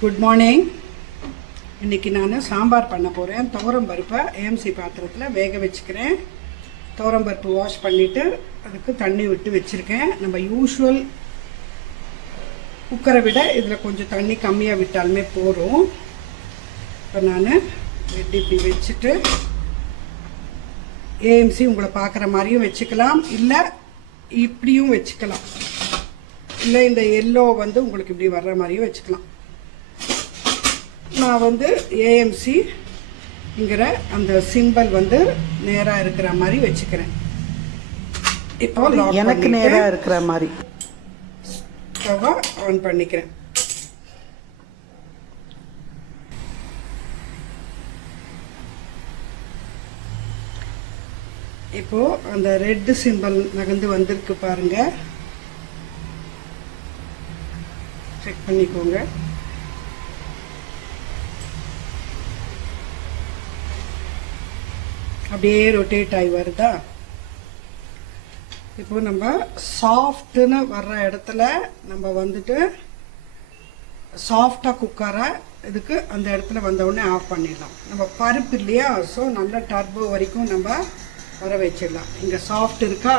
Good morning. இன்றைக்கி நான் சாம்பார் பண்ண போகிறேன். துவரம் பருப்பை ஏஎம்சி பாத்திரத்தில் வேக வச்சுக்கிறேன். துவரம் பருப்பு வாஷ் பண்ணிவிட்டு அதுக்கு தண்ணி விட்டு வச்சுருக்கேன். நம்ம யூஷுவல் குக்கரை விட இதில் கொஞ்சம் தண்ணி கம்மியாக விட்டாலுமே போதும். இப்போ நான் இப்படி வச்சுட்டு ஏஎம்சி உங்களை பார்க்குற மாதிரியும் வச்சுக்கலாம், இல்லை இப்படியும் வச்சுக்கலாம், இல்லை இந்த எல்லோ உங்களுக்கு இப்படி வர்ற மாதிரியும் வச்சுக்கலாம். நான் ஏஎம்சிங்கிற அந்த சிம்பல் நேராக இருக்கிற மாதிரி வச்சுக்கிறேன். இப்போ எனக்கு நேராக இருக்கிற மாதிரி ஸ்டவ்வை ஆன் பண்ணிக்கிறேன். இப்போ அந்த ரெட் சிம்பல் நகர்ந்து வந்திருக்கு பாருங்க, செக் பண்ணிக்கோங்க. அப்படியே ரொட்டேட் ஆகி வருதா? இப்போ நம்ம சாஃப்ட்னு வர்ற இடத்துல நம்ம சாஃப்டாக குக்கரை இதுக்கு அந்த இடத்துல வந்தவுடனே ஆஃப் பண்ணிடலாம். நம்ம பருப்பு இல்லையா, ஸோ நல்ல டர்போ வரைக்கும் நம்ம வர வச்சிடலாம். இங்கே சாஃப்ட் இருக்கா,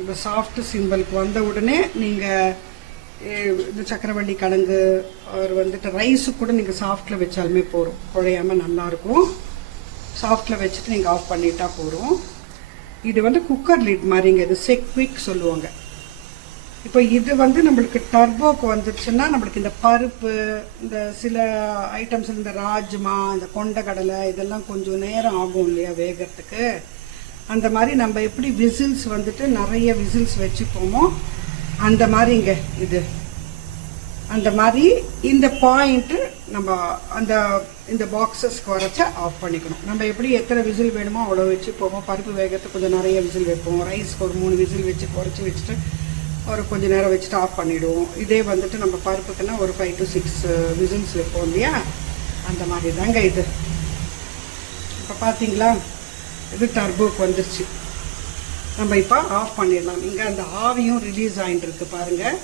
இந்த சாஃப்ட் சிம்பிளுக்கு வந்த உடனே நீங்கள் இந்த சக்கரவள்ளி கிழங்கு ஒரு ரைஸு கூட நீங்கள் சாஃப்டில் வச்சாலுமே போகிறோம், குழையாமல் நல்லாயிருக்கும். சாஃப்டில் வச்சுட்டு நீங்கள் ஆஃப் பண்ணிட்டா போகிறோம். இது குக்கர் லிட் மாதிரிங்க, இது செக்விக் சொல்லுவாங்க. இப்போ இது நம்மளுக்கு டர்போக்கு வந்துருச்சுன்னா நம்மளுக்கு இந்த பருப்பு, இந்த சில ஐட்டம்ஸ், இந்த ராஜ்மா, இந்த கொண்டக்கடலை, இதெல்லாம் கொஞ்சம் நேரம் ஆகும் இல்லையா வேகிறதுக்கு. அந்த மாதிரி நம்ம எப்படி விசில்ஸ் நிறைய விசில்ஸ் வச்சுப்போமோ அந்த மாதிரிங்க இது. அந்த மாதிரி இந்த பாயிண்ட்டு நம்ம இந்த பாக்ஸஸ்க்கு வரைச்ச ஆஃப் பண்ணிக்கணும். நம்ம எப்படி எத்தனை விசில் வேணுமோ அவ்வளோ வச்சு போவோம். பருப்பு வேகத்துக்கு கொஞ்சம் நிறைய விசில் வைப்போம், ரைஸ்க்கு ஒரு 3 விசில் வச்சு குறைச்சி வச்சுட்டு ஒரு கொஞ்சம் நேரம் வச்சுட்டு ஆஃப் பண்ணிவிடுவோம். இதே நம்ம பருப்புக்குன்னா ஒரு 5 to 6 விசில்ஸ் வைப்போம் இல்லையா, அந்த மாதிரி தாங்க இது. இப்போ பார்த்தீங்களா, இது டர்போக்கு வந்துருச்சு. நம்ம இப்போ ஆஃப் பண்ணிடலாம். இங்கே அந்த ஆவியும் ரிலீஸ் ஆகிட்டு இருக்கு பாருங்கள்.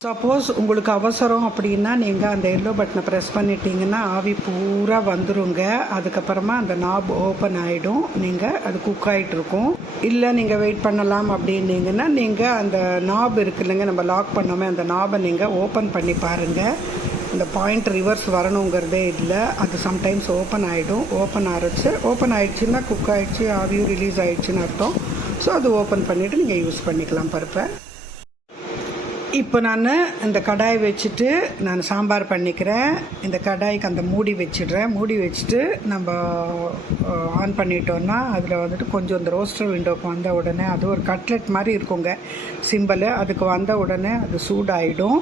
சப்போஸ் உங்களுக்கு அவசரம் அப்படின்னா நீங்கள் அந்த எல்லோ பட்டனை ப்ரெஸ் பண்ணிட்டீங்கன்னா ஆவி பூரா வந்துருங்க. அதுக்கப்புறமா அந்த நாப் ஓப்பன் ஆகிடும், நீங்கள் அது குக் ஆகிட்டு இருக்கும். இல்லை நீங்கள் வெயிட் பண்ணலாம் அப்படின்னீங்கன்னா நீங்கள் அந்த நாப் இருக்கு இல்லைங்க, நம்ம லாக் பண்ணோமே அந்த நாபை நீங்கள் ஓப்பன் பண்ணி பாருங்கள். இந்த பாயிண்ட் ரிவர்ஸ் வரணுங்கிறதே இல்லை, அது சம்டைம்ஸ் ஓப்பன் ஆகிடும். ஓப்பன் ஆகிடுச்சுன்னா குக் ஆகிடுச்சு, ஆவியும் ரிலீஸ் ஆகிடுச்சுன்னு அர்த்தம். ஸோ அது ஓப்பன் பண்ணிவிட்டு நீங்கள் யூஸ் பண்ணிக்கலாம் பருப்பை. இப்போ நான் இந்த கடாய் வச்சுட்டு நான் சாம்பார் பண்ணிக்கிறேன். இந்த கடாய்க்கு அந்த மூடி வச்சிடுறேன். மூடி வச்சுட்டு நம்ம ஆன் பண்ணிட்டோன்னா அதில் கொஞ்சம் இந்த ரோஸ்டர் விண்டோக்கு வந்த உடனே அது ஒரு கட்லெட் மாதிரி இருக்குங்க சிம்பிள். அதுக்கு வந்த உடனே அது சூடாகிடும்.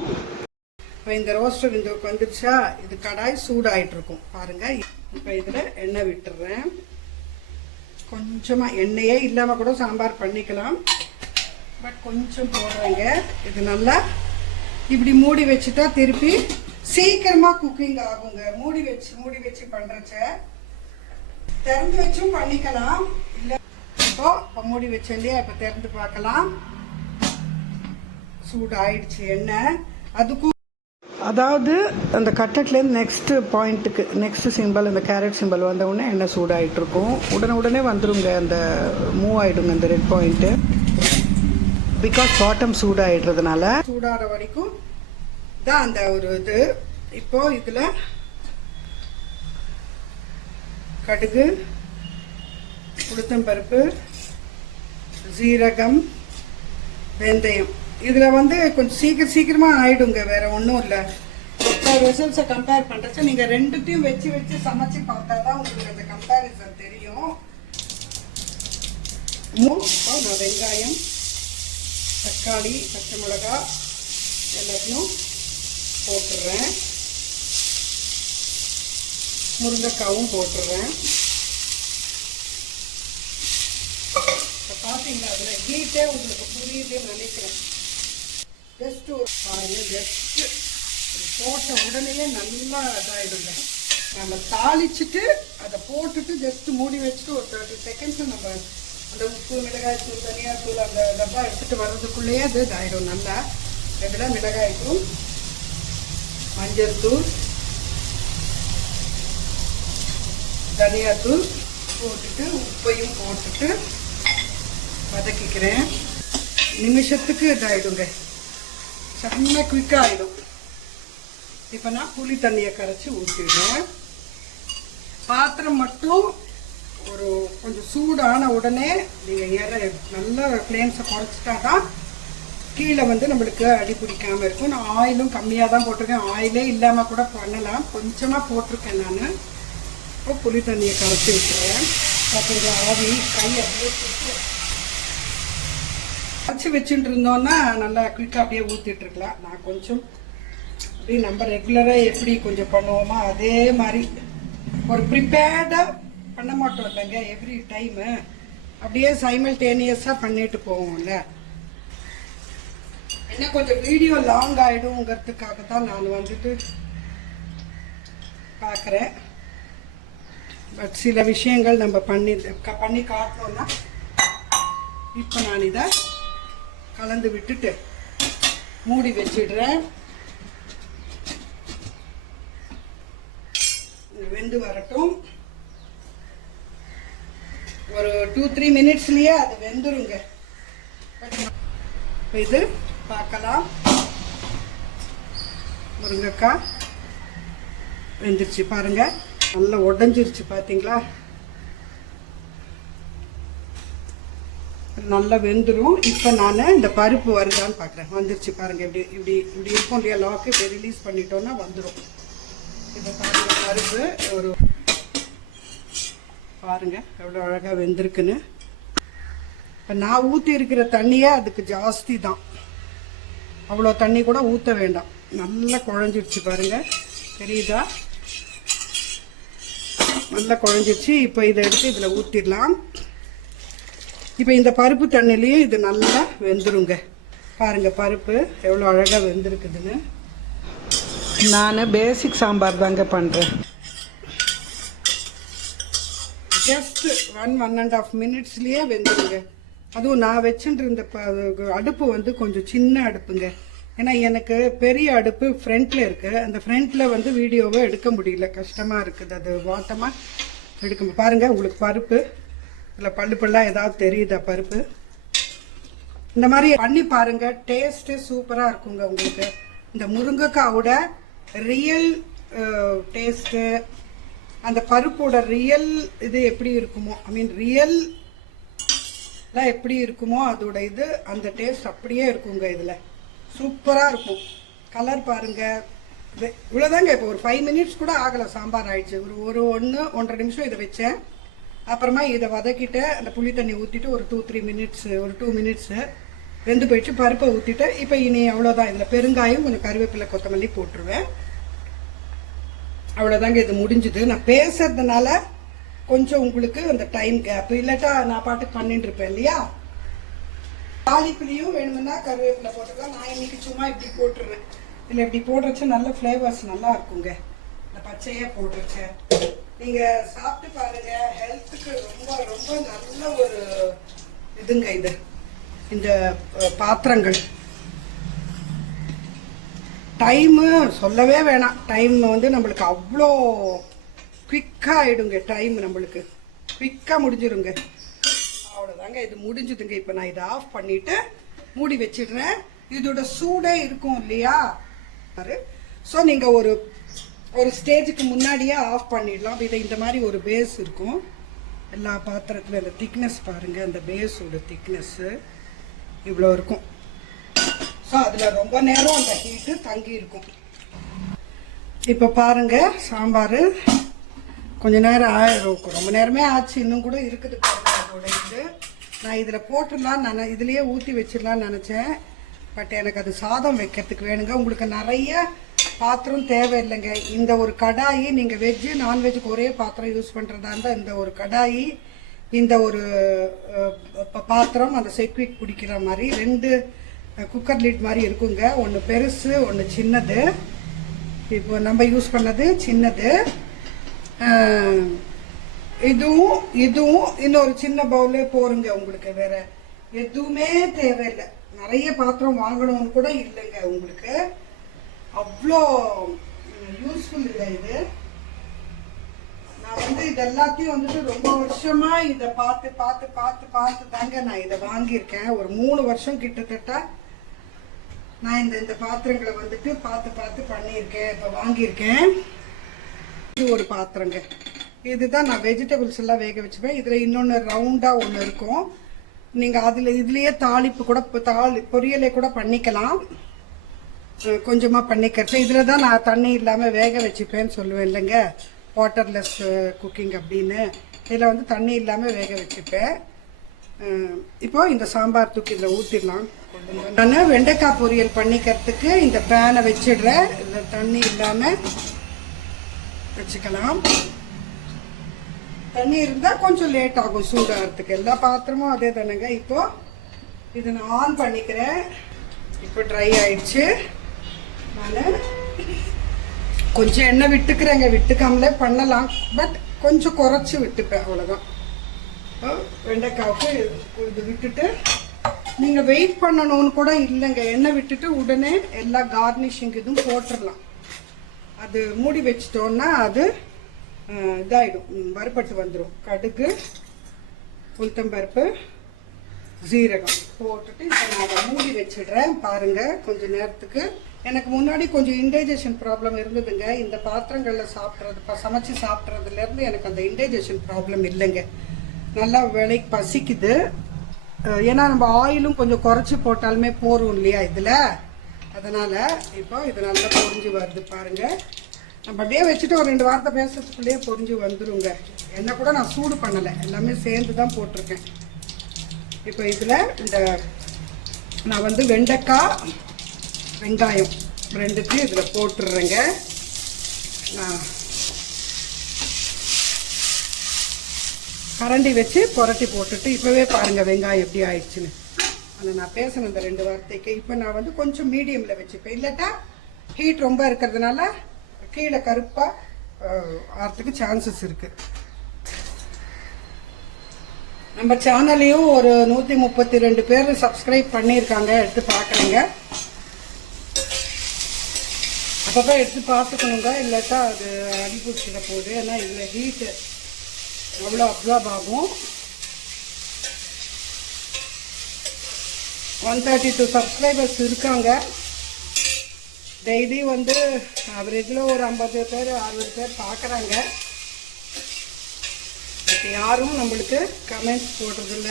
இப்போ இந்த ரோஸ்டர் விண்டோக்கு வந்துடுச்சா, இது கடாய் சூடாகிட்டு இருக்கும் பாருங்கள். இப்போ இதில் எண்ணெய் விட்டுடுறேன். கொஞ்சமாக எண்ணெயே இல்லாமல் கூட சாம்பார் பண்ணிக்கலாம், பட் கொஞ்சம் போடுறேங்க. இது நல்லா இப்படி மூடி வச்சுட்டா திருப்பி சீக்கிரமாக குக்கிங் ஆகுங்க. மூடி வச்சு பண்ணுறச்ச திறந்து வச்சும் பண்ணிக்கலாம். இல்லை இப்போ மூடி வச்சேன் இல்லையா, இப்போ திறந்து பார்க்கலாம். சூடு ஆயிடுச்சு எண்ணெய். அதுக்கும் அதாவது அந்த கட்லெட்லேருந்து நெக்ஸ்ட் பாயிண்ட்டுக்கு நெக்ஸ்ட் சிம்பிள், இந்த கேரட் சிம்பிள் வந்த உடனே எண்ணெய் சூடாகிட்டு இருக்கும். உடனே வந்துருங்க, அந்த மூவ் ஆகிடுங்க அந்த ரெட் பாயிண்ட்டு. பிகாஸ் பாட்டம் சூடாகிடுறதுனால சூடாகிற வரைக்கும் தான் அந்த ஒரு இது. இப்போ இதில் கடுகு, உளுத்தம்பருப்பு, ஜீரகம், வெந்தயம், இதில் கொஞ்சம் சீக்கிரமாக ஆகிடுங்க, வேறு ஒன்றும் இல்லை. ரிசல்ட்ஸை கம்பேர் பண்ணுறச்ச நீங்கள் ரெண்டுத்தையும் வச்சு சமைச்சு பார்த்தா தான் உங்களுக்கு அந்த கம்பேரிசன் தெரியும். நான் வெங்காயம், தக்காளி, பச்சை மிளகா எல்லாத்தையும் போட்டுடுறேன். முருங்கைக்காவும் போட்டுடுறேன். இப்போ பார்த்தீங்களா, அதில் ஹீட்டே உங்களுக்கு புரியுதுன்னு நினைக்கிறேன். ஜஸ்ட்டு பாருங்கள், ஜஸ்ட்டு போட்ட உடனே நல்லா இதாகிடுங்க. நம்ம தாளிச்சுட்டு அதை போட்டுட்டு ஜஸ்ட் மூடி வச்சுட்டு ஒரு 30 செகண்ட்ஸ் நம்ம அந்த உப்பு மிளகாய் தூள் தனியாக தூள் அந்த டப்பா எடுத்துகிட்டு வர்றதுக்குள்ளேயே அது இதாயிடும் நல்லா. இதில் மிளகாய் தூள், மஞ்சள் தூள், தனியாத்தூள் போட்டுட்டு உப்பையும் போட்டுட்டு வதக்கிக்கிறேன். நிமிஷத்துக்கு இதாகிடுங்க, செம்ம குயிக்காக ஆகிடும். இப்போ நான் புளி தண்ணியை கரைச்சி ஊற்றிடுறேன். பாத்திரம் மட்டும் ஒரு கொஞ்சம் சூடான உடனே நீங்கள் நல்லா ஃப்ளேம்ஸை குறைச்சிட்டா தான் கீழே வந்து நம்மளுக்கு அடி பிடிக்காமல் இருக்கும். நான் ஆயிலும் கம்மியாக தான் போட்டிருக்கேன், ஆயிலே இல்லாமல் கூட பண்ணலாம். கொஞ்சமாக போட்டிருக்கேன் நான். இப்போ புளி தண்ணியை கரைச்சி விட்டுறேன். கொஞ்சம் ஆவி கை அப்படியே கரைச்சி வச்சுட்டு இருந்தோன்னா நல்லா குயிக்காக அப்படியே ஊற்றிட்டுருக்கலாம். நான் கொஞ்சம் அப்படியே நம்ம ரெகுலராக எப்படி கொஞ்சம் பண்ணுவோமோ அதே மாதிரி ஒரு ப்ரிப்பேர்டாக பண்ண மாட்டோம் இல்லைங்க எவ்ரி டைமு. அப்படியே சைமல்டேனியஸாக பண்ணிட்டு போவோம்ல. என்ன கொஞ்சம் வீடியோ லாங் ஆகிடுங்கிறதுக்காக தான் நான் வந்துட்டு பார்க்குறேன். பட் சில விஷயங்கள் நம்ம பண்ணி காட்டணும்னா இப்போ நான் இதை கலந்து விட்டுட்டு மூடி வச்சிடுறேன். வெந்து வரட்டும். ஒரு 2-3 மினிட்ஸ்லயே அது வெந்துருங்க. இது பார்க்கலாம். முருங்கைக்காய் வெந்துருச்சு பாருங்க, நல்லா உடஞ்சிருச்சு பார்த்தீங்களா. நல்லா வெந்துடும். இப்போ நான் இந்த பருப்பு வருதான்னு பார்க்குறேன். வந்துருச்சு பாருங்கள். இப்படி இப்படி இப்படி இருக்கும் இல்லையா லாக்கு. இப்போ ரிலீஸ் பண்ணிட்டோன்னா வந்துடும். இப்போ பாருங்கள் பருப்பு ஒரு பாருங்கள் எவ்வளோ அழகாக வெந்திருக்குன்னு. இப்போ நான் ஊற்றி இருக்கிற தண்ணியே அதுக்கு ஜாஸ்தி தான். அவ்வளோ தண்ணி கூட ஊற்ற வேண்டாம். நல்லா குழஞ்சிருச்சு பாருங்கள், தெரியுதா? நல்லா குழஞ்சிருச்சு. இப்போ இதை எடுத்து இதில் ஊற்றிடலாம். இப்போ இந்த பருப்பு தண்ணிலையும் இது நல்லா வெந்துருங்க. பாருங்கள் பருப்பு எவ்வளோ அழகாக வெந்திருக்குதுன்னு. நான் பேசிக் சாம்பார் தாங்க பண்ணுறேன். ஜஸ்ட் 1-1.5 மினிட்ஸ்லேயே வெந்துருங்க. அதுவும் நான் வச்சுட்டு இருந்த அடுப்பு வந்து கொஞ்சம் சின்ன அடுப்புங்க. ஏன்னா எனக்கு பெரிய அடுப்பு ஃப்ரண்ட்டில் இருக்குது. அந்த ஃப்ரண்ட்டில் வந்து வீடியோவை எடுக்க முடியல, கஷ்டமாக இருக்குது. அது வாட்டமாக எடுக்க பாருங்கள். உங்களுக்கு பருப்பு இதில் பல்லு பல்லாக ஏதாவது தெரியுதா? பருப்பு இந்த மாதிரி பண்ணி பாருங்கள், டேஸ்ட்டு சூப்பராக இருக்குங்க உங்களுக்கு. இந்த முருங்கைக்காவோட ரியல் டேஸ்ட்டு, அந்த பருப்போட ரியல் இது எப்படி இருக்குமோ, ஐ மீன் ரியல்லாம் எப்படி இருக்குமோ அதோட இது அந்த டேஸ்ட் அப்படியே இருக்குங்க. இதில் சூப்பராக இருக்கும். கலர் பாருங்கள். இவ்வளோதாங்க. இப்போ ஒரு 5 மினிட்ஸ் கூட ஆகலை, சாம்பார் ஆயிடுச்சு. ஒரு 1-1.5 நிமிஷம் இதை வச்சேன். அப்புறமா இதை வதக்கிட்டு அந்த புளி தண்ணி ஊற்றிட்டு ஒரு 2-3 மினிட்ஸு, ஒரு 2 மினிட்ஸு வெந்து போயிடுச்சு. பருப்பை ஊற்றிட்டு இப்போ இனி அவ்வளோதான். இதில் பெருங்காயம் கொஞ்சம் கருவேப்பிலை கொத்தமல்லி போட்டுருவேன். அவ்வளோதாங்க, இது முடிஞ்சுது. நான் பேசுறதுனால கொஞ்சம் உங்களுக்கு அந்த டைம் கேப், இல்லாட்டா நான் பாட்டுக்கு பண்ணிட்டு இருப்பேன் இல்லையா. தாளிப்புலையும் வேணும்னா கருவேப்பிலை போட்டுக்கலாம். நான் இன்னைக்கு சும்மா இப்படி போட்டுருவேன். இல்லை இப்படி போடுறச்சு நல்ல ஃப்ளேவர்ஸ் நல்லா இருக்குங்க. இந்த பச்சையாக போடுறச்சு நீங்கள் சாப்பிட்டு பாருங்க. ஹெல்த்துக்கு ரொம்ப ரொம்ப நல்ல ஒரு இதுங்க இது. இந்த பாத்திரங்கள் டைமு சொல்லவே வேணாம். டைம் வந்து நம்மளுக்கு அவ்வளோ குவிக்காக ஆகிடுங்க. டைம் நம்மளுக்கு குவிக்காக முடிஞ்சிருங்க. அவ்வளோதாங்க, இது முடிஞ்சுதுங்க. இப்போ நான் இதை ஆஃப் பண்ணிவிட்டு மூடி வச்சிடுறேன். இதோட சூடே இருக்கும் இல்லையா. ஸோ நீங்கள் ஒரு ஸ்டேஜுக்கு முன்னாடியே ஆஃப் பண்ணிடலாம். இதை இந்த மாதிரி ஒரு பேஸ் இருக்கும் எல்லா பாத்திரத்தில். இந்த திக்னஸ் பாருங்கள், அந்த பேஸோட திக்னஸ்ஸு இவ்வளோ இருக்கும். ஸோ அதில் ரொம்ப நேரம் அந்த ஹீட்டு தங்கி இருக்கும். இப்போ பாருங்கள் சாம்பார் கொஞ்ச நேரம் ஆயிடும். ரொம்ப நேரமே ஆச்சு, இன்னும் கூட இருக்குது பாருங்கள் அதோட இது. நான் இதில் போட்டுடலாம், இதுலேயே ஊற்றி வச்சிடலான்னு நினச்சேன். பட் எனக்கு அது சாதம் வைக்கிறதுக்கு வேணுங்க. உங்களுக்கு நிறைய பாத்திரம் தேவையில்லைங்க. இந்த ஒரு கடாயி நீங்கள் வெஜ்ஜு நான்வெஜ்ஜுக்கு ஒரே பாத்திரம் யூஸ் பண்ணுறதா இருந்தால் இந்த ஒரு கடாயி, இந்த ஒரு பாத்திரம், அந்த செக்விக் பிடிக்கிற மாதிரி 2 குக்கர் லிட் மாதிரி இருக்குங்க. ஒன்று பெருசு, ஒன்று சின்னது. இப்போ நம்ம யூஸ் பண்ணது சின்னது. இதுவும் இன்னொரு சின்ன பவுலே போருங்க. உங்களுக்கு வேற எதுவுமே தேவையில்லை. நிறைய பாத்திரம் வாங்கணும்னு கூட இல்லைங்க. உங்களுக்கு அவ்வளோ யூஸ்ஃபுல் இல்லை இது. நான் வந்து இது எல்லாத்தையும் வந்துட்டு ரொம்ப வருஷமா இதை பார்த்து பார்த்து பார்த்து பார்த்து தாங்க நான் இதை வாங்கியிருக்கேன். ஒரு 3 வருஷம் கிட்டத்தட்ட நான் இந்த பாத்திரங்களை வந்துட்டு பார்த்து பார்த்து பண்ணியிருக்கேன். இப்போ வாங்கியிருக்கேன். இது ஒரு பாத்திரங்க. இதுதான் நான் வெஜிடபிள்ஸ் எல்லாம் வேக வச்சுப்பேன். இதில் இன்னொன்று ரவுண்டாக ஒன்று இருக்கும். நீங்கள் இதுலேயே தாளிப்பு கூட பொரியலை கூட பண்ணிக்கலாம். கொஞ்சமாக பண்ணிக்கிறது. இதில் தான் நான் தண்ணி இல்லாமல் வேக வச்சுப்பேன்னு சொல்லுவேன் இல்லைங்க, வாட்டர்லெஸ் குக்கிங் அப்படின்னு. இதில் வந்து தண்ணி இல்லாமல் வேக வச்சுப்பேன். இப்போ இந்த சாம்பார் தூக்கி இதில் ஊற்றிடலாம். நான் வெண்டைக்காய் பொரியல் பண்ணிக்கிறதுக்கு இந்த பேனை வச்சிடுறேன். இதில் தண்ணி இல்லாமல் வச்சுக்கலாம். தண்ணி இருந்தால் கொஞ்சம் லேட் ஆகும் சூடாகிறதுக்கு. எல்லா பாத்திரமும் அதே தானேங்க. இப்போ இதை நான் ஆன் பண்ணிக்கிறேன். இப்போ ட்ரை ஆயிடுச்சு. நான் கொஞ்சம் எண்ணெய் விட்டுக்கிறேங்க. விட்டுக்காமலே பண்ணலாம், பட் கொஞ்சம் குறைச்சி விட்டுப்பேன், அவ்வளோதான். வெண்டைக்காவுக்கு இது விட்டுட்டு நீங்கள் வெயிட் பண்ணணும்னு கூட இல்லைங்க. எண்ணெய் விட்டுட்டு உடனே எல்லா கார்னிஷிங் இதுவும் போட்டுடலாம். அது மூடி வச்சிட்டோன்னா அது இதாகிடும், வறுபட்டு வந்துடும். கடுகு, உளுத்தம்பருப்பு, ஜீரகம் போட்டுட்டு இப்போ நான் அதை மூடி வச்சிடுறேன். பாருங்கள், கொஞ்சம் நேரத்துக்கு. எனக்கு முன்னாடி கொஞ்சம் இன்டைஜஷன் ப்ராப்ளம் இருந்ததுங்க. இந்த பாத்திரங்களில் சாப்பிட்றது, சமைச்சு சாப்பிட்றதுலேருந்து எனக்கு அந்த இன்டைஜஷன் ப்ராப்ளம் இல்லைங்க. நல்லா வேலைக்கு பசிக்குது. ஏன்னா நம்ம ஆயிலும் கொஞ்சம் குறைச்சி போட்டாலுமே போரும் இல்லையா இதில். அதனால் இப்போ இது நல்லா பொரிஞ்சு வருது பாருங்கள். நம்ம அப்படியே வச்சுட்டு ஒரு 2 வார்த்தை பேசுறதுக்குள்ளேயே பொரிஞ்சு வந்துடுங்க. எண்ணெய் கூட நான் சூடு பண்ணலை, எல்லாமே சேர்ந்து தான் போட்டிருக்கேன். இப்போ இதில் இந்த நான் வந்து வெண்டைக்காய், வெங்காயம் ரெண்டுத்தையும் இதில் போட்டுடுறேங்க. நான் கரண்டி வச்சு புரட்டி போட்டுட்டு இப்போவே பாருங்கள் வெங்காயம் எப்படி ஆயிடுச்சுன்னு. ஆனால் நான் பேசினேன் இந்த 2 வார்த்தைக்கு. இப்போ நான் வந்து கொஞ்சம் மீடியமில் வச்சுப்பேன். இல்லாட்டா ஹீட் ரொம்ப இருக்கிறதுனால கீழே கருப்பாக ஆகிறதுக்கு சான்சஸ் இருக்குது. நம்ம சேனலையும் ஒரு 132 பேர் சப்ஸ்கிரைப் பண்ணியிருக்காங்க. எடுத்து பார்க்குறேங்க. அப்பப்போ எடுத்து பார்த்துக்கணுங்க, இல்லாட்டா அது அடிபிடிச்சிட போகுது. ஏன்னா இதில் ஹீட்டு அவ்வளோ அப்சார்ப் ஆகும். 132 சப்ஸ்கிரைபர்ஸ் இருக்காங்க. டெய்லி வந்து ஆவரேஜில் ஒரு 50 பேர் 60 பேர் பார்க்குறாங்க. பட் யாரும் நம்மளுக்கு கமெண்ட்ஸ் போடுறதில்ல,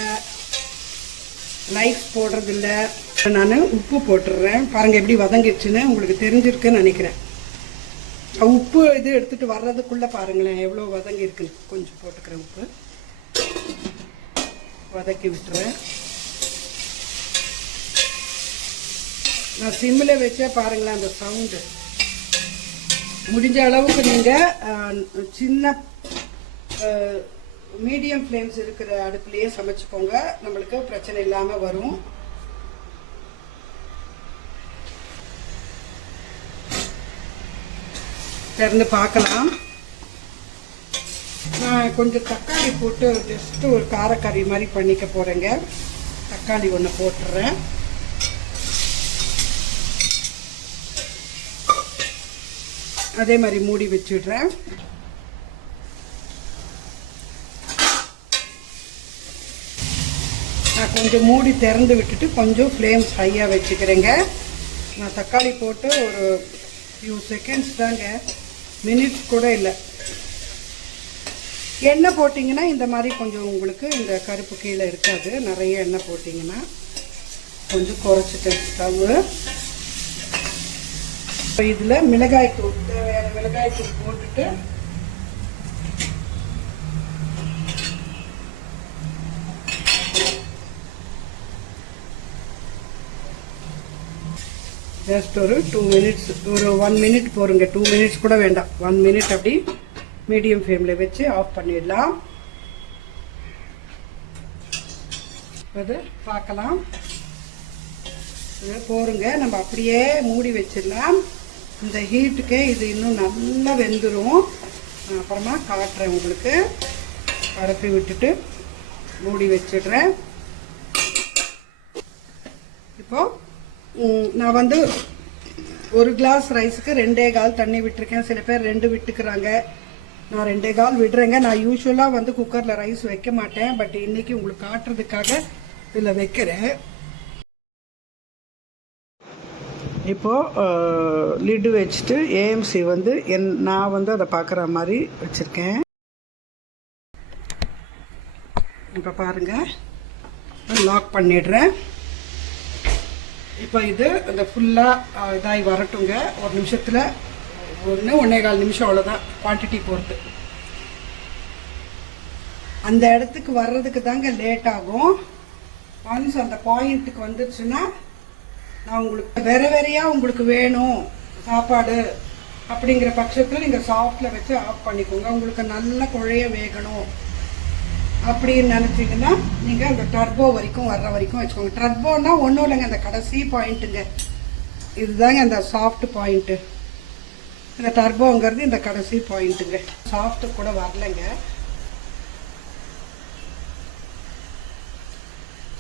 லைக்ஸ் போடுறதில்ல. நான் உப்பு போட்டுடுறேன். பாருங்கள் எப்படி வதங்கிடுச்சுன்னு உங்களுக்கு தெரிஞ்சிருக்குன்னு நினைக்கிறேன். உப்பு இது எடுத்துகிட்டு வர்றதுக்குள்ளே பாருங்களேன் எவ்வளோ வதங்கி இருக்குன்னு. கொஞ்சம் போட்டுக்கிறேன் உப்பு. வதக்கி விட்டுறேன். நான் சிம்மில் வச்சே பாருங்களேன் அந்த சவுண்டு. முடிஞ்ச அளவுக்கு நீங்கள் சின்ன மீடியம் ஃப்ளேம்ஸ் இருக்கிற அடுப்புலேயே சமைச்சுக்கோங்க. நம்மளுக்கு பிரச்சனை இல்லாமல் வரும். திறந்து பார்க்கலாம். நான் கொஞ்சம் தக்காளி போட்டு ஜஸ்ட்டு ஒரு காரக்கறி மாதிரி பண்ணிக்க போகிறேங்க. தக்காளி ஒன்று போட்டுடுறேன். அதே மாதிரி மூடி வச்சுடுறேன். நான் கொஞ்சம் மூடி திறந்து விட்டுட்டு கொஞ்சம் ஃப்ளேம்ஸ் ஹையாக வச்சுக்கிறேங்க. நான் தக்காளி போட்டு ஒரு ஃபியூ செகண்ட்ஸ் தாங்க, மினிட்ஸ் கூட இல்லை. எண்ணெய் போட்டிங்கன்னா இந்த மாதிரி கொஞ்சம் உங்களுக்கு இந்த கருப்பு கீழே இருக்காது. நிறைய எண்ணெய் போட்டிங்கன்னா கொஞ்சம் குறைச்சிட்டேன் ஸ்டவ்வு. இப்போ இதில் மிளகாய்த்தூள், தேவையான மிளகாய்த்தூள் போட்டுட்டு ஜஸ்ட் ஒரு 2 மினிட்ஸ், ஒரு 1 மினிட் போருங்க. 2 மினிட்ஸ் கூட வேண்டாம், 1 மினிட் அப்படி மீடியம் ஃப்ளேமில் வச்சு ஆஃப் பண்ணிடலாம். அது பார்க்கலாம். போருங்க, நம்ம அப்படியே மூடி வச்சிடலாம். இந்த ஹீட்டுக்கே இது இன்னும் நல்லா வெந்துடும். அப்புறமா காட்டுறேன் உங்களுக்கு. பரப்பி விட்டுட்டு மூடி வச்சிடுறேன். இப்போது நான் வந்து 1 கிளாஸ் ரைஸுக்கு 2.25 தண்ணி விட்டுருக்கேன். சில பேர் 2 விட்டுக்கிறாங்க. நான் 2.25 விடுறேங்க. நான் யூஸ்வலாக வந்து குக்கரில் ரைஸ் வைக்க மாட்டேன். பட் இன்றைக்கி உங்களுக்கு காட்டுறதுக்காக இதில் வைக்கிறேன். இப்போது லிட்டு வச்சுட்டு ஏஎம்சி வந்து நான் வந்து அதை பார்க்குற மாதிரி வச்சுருக்கேன். இப்போ பாருங்கள், லாக் பண்ணிடுறேன். இப்போ இது அந்த ஃபுல்லாக இதாகி வரட்டுங்க. 1 நிமிஷத்தில் 1.25 நிமிஷம், அவ்வளோதான் குவான்டிட்டி பொறுத்து. அந்த இடத்துக்கு வர்றதுக்கு தாங்க லேட் ஆகும். ஒன்ஸ் அந்த பாயிண்ட்டுக்கு வந்துருச்சுன்னா நான் உங்களுக்கு வேறையாக உங்களுக்கு வேணும் சாப்பாடு அப்படிங்கிற பட்சத்தில் நீங்கள் சாஃப்டில் வச்சு ஆஃப் பண்ணிக்கோங்க. உங்களுக்கு நல்ல குழைய வேகணும் அப்படின்னு நினச்சிங்கன்னா நீங்கள் அந்த டர்போ வரைக்கும் வர்ற வரைக்கும் வச்சுக்கோங்க. டர்போன்னா ஒன்றும் இல்லைங்க, அந்த கடைசி பாயிண்ட்டுங்க. இதுதாங்க அந்த சாஃப்ட் பாயிண்ட்டு. இந்த டர்போங்கிறது இந்த கடைசி பாயிண்ட்டுங்க. சாஃப்ட்டு கூட வரலைங்க.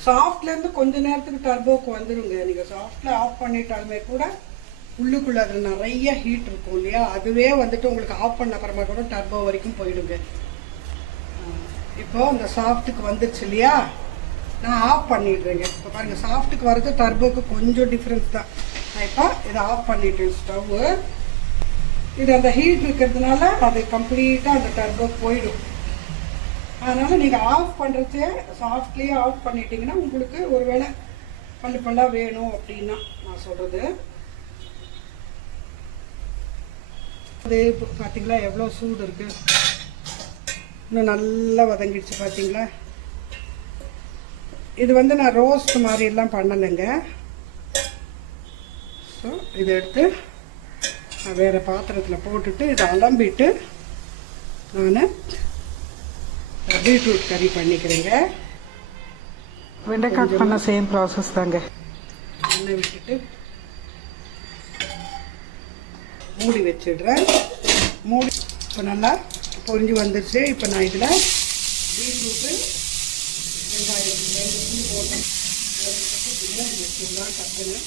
சாஃப்ட்லேருந்து கொஞ்ச நேரத்துக்கு டர்போக்கு வந்துடுங்க. நீங்கள் சாஃப்டில் ஆஃப் பண்ணிட்டாலுமே கூட உள்ளுக்குள்ளே அதில் நிறைய ஹீட் இருக்கும் இல்லையா, அதுவே வந்துட்டு உங்களுக்கு ஆஃப் பண்ண அப்புறமா கூட டர்போ வரைக்கும் போயிடுங்க. இப்போது அந்த சாஃப்ட்டுக்கு வந்துருச்சு இல்லையா, நான் ஆஃப் பண்ணிடுறேங்க. இப்போ பாருங்கள், சாஃப்ட்டுக்கு வர்றது டர்போக்கு கொஞ்சம் டிஃப்ரென்ஸ் தான். நான் இப்போ இதை ஆஃப் பண்ணிட்டேன் ஸ்டவ்வு. இது அந்த ஹீட் இருக்கிறதுனால அது கம்ப்ளீட்டாக அந்த டர்போ போயிடும். அதனால் நீங்கள் ஆஃப் பண்ணுறதே சாஃப்ட்லேயே ஆஃப் பண்ணிட்டீங்கன்னா உங்களுக்கு ஒரு வேளை பல்லாக வேணும் அப்படின்னா நான் சொல்கிறது. அது பார்த்தீங்களா எவ்வளோ சூடு இருக்குது, இன்னும் நல்லா வதங்கிடுச்சு பார்த்தீங்களா. இது வந்து நான் ரோஸ்ட் மாதிரிலாம் பண்ணலைங்க. ஸோ இதை எடுத்து நான் வேறு பாத்திரத்தில் போட்டுட்டு இதை அலம்பிட்டு நான் பீட்ரூட் கறி பண்ணிக்கிறேங்க. வெண்டைக்காய் பண்ண சேம் ப்ராசஸ் தாங்க. எண்ணெய் விட்டுட்டு மூடி வச்சிடுறேன். மூடி இப்போ நல்லா பொரிஞ்சு வந்துருச்சு. இப்போ நான் இதில் பீட்ரூட்டு வெங்காயம் 2 ஸ்பூன் போட்டேன். மூடி வச்சிடலாம் டக்குன்னு.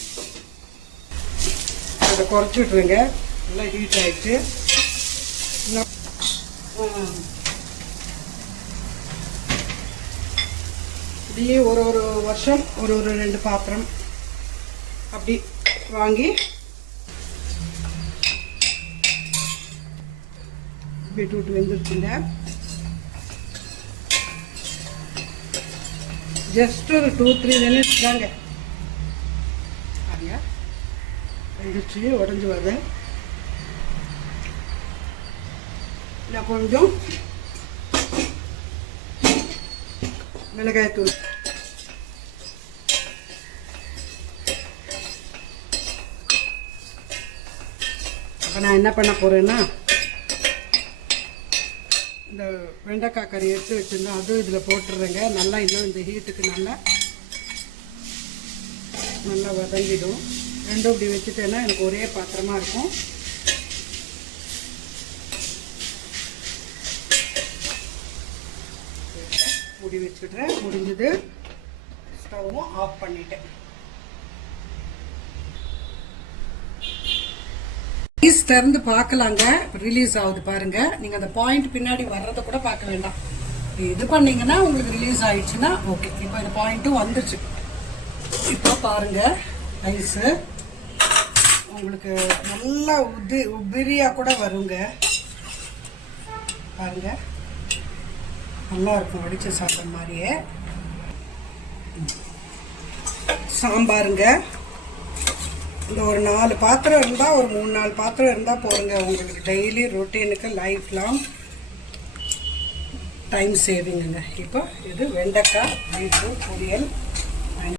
அதை குறைச்சி விட்ருங்க. நல்லா ஹீட் ஆகிடுச்சு. இப்படியே ஒரு வருஷம் ஒரு 2 பாத்திரம் அப்படி வாங்கி பீட்ரூட் வெந்துருச்சுங்க. ஜஸ்ட் ஒரு 2-3 மினிட்ஸ் தாங்க. பாருங்க வெந்துருச்சு, உடஞ்சி வருது. நான் கொஞ்சம் மிளகாய்த்தூள், அப்போ நான் என்ன பண்ண போகிறேன்னா இந்த வெண்டைக்காய் கறி எடுத்து வச்சுருந்தேன், அதுவும் இதில் போட்டுடுறேங்க. நல்லா இன்னும் இந்த ஹீட்டுக்கு நல்லா வதங்கிடும். ரெண்டும் இப்படி வச்சுட்டேன்னா எனக்கு ஒரே பாத்திரமாக இருக்கும். மூடி வச்சுடுறேன். முடிஞ்சது. ஸ்டவ்வும் ஆஃப் பண்ணிட்டேன். ரைஸ் திறந்து பார்க்கலாங்க. ரிலீஸ் ஆகுது பாருங்க. நீங்கள் அந்த பாயிண்ட் பின்னாடி வர்றதை கூட பார்க்க வேண்டாம். இது பண்ணீங்கன்னா உங்களுக்கு ரிலீஸ் ஆயிடுச்சுன்னா ஓகே. இப்போ இந்த பாயிண்ட்டும் வந்துருச்சு. இப்போ பாருங்க, ரைஸு உங்களுக்கு நல்லா உபிரியா கூட வருங்க. பாருங்க, நல்லா இருக்கும் வடிச்ச சாப்பிட்ற மாதிரியே. சாம்பாருங்க, இந்த ஒரு 4 பாத்திரம் இருந்தால், ஒரு 3-4 பாத்திரம் இருந்தால் போடுங்க. உங்களுக்கு டெய்லி ரொட்டீனுக்கு லைஃப் லாங் டைம் சேவிங்குங்க. இப்போ இது வெண்டைக்காய் பீட்ரூட் பொரியல்.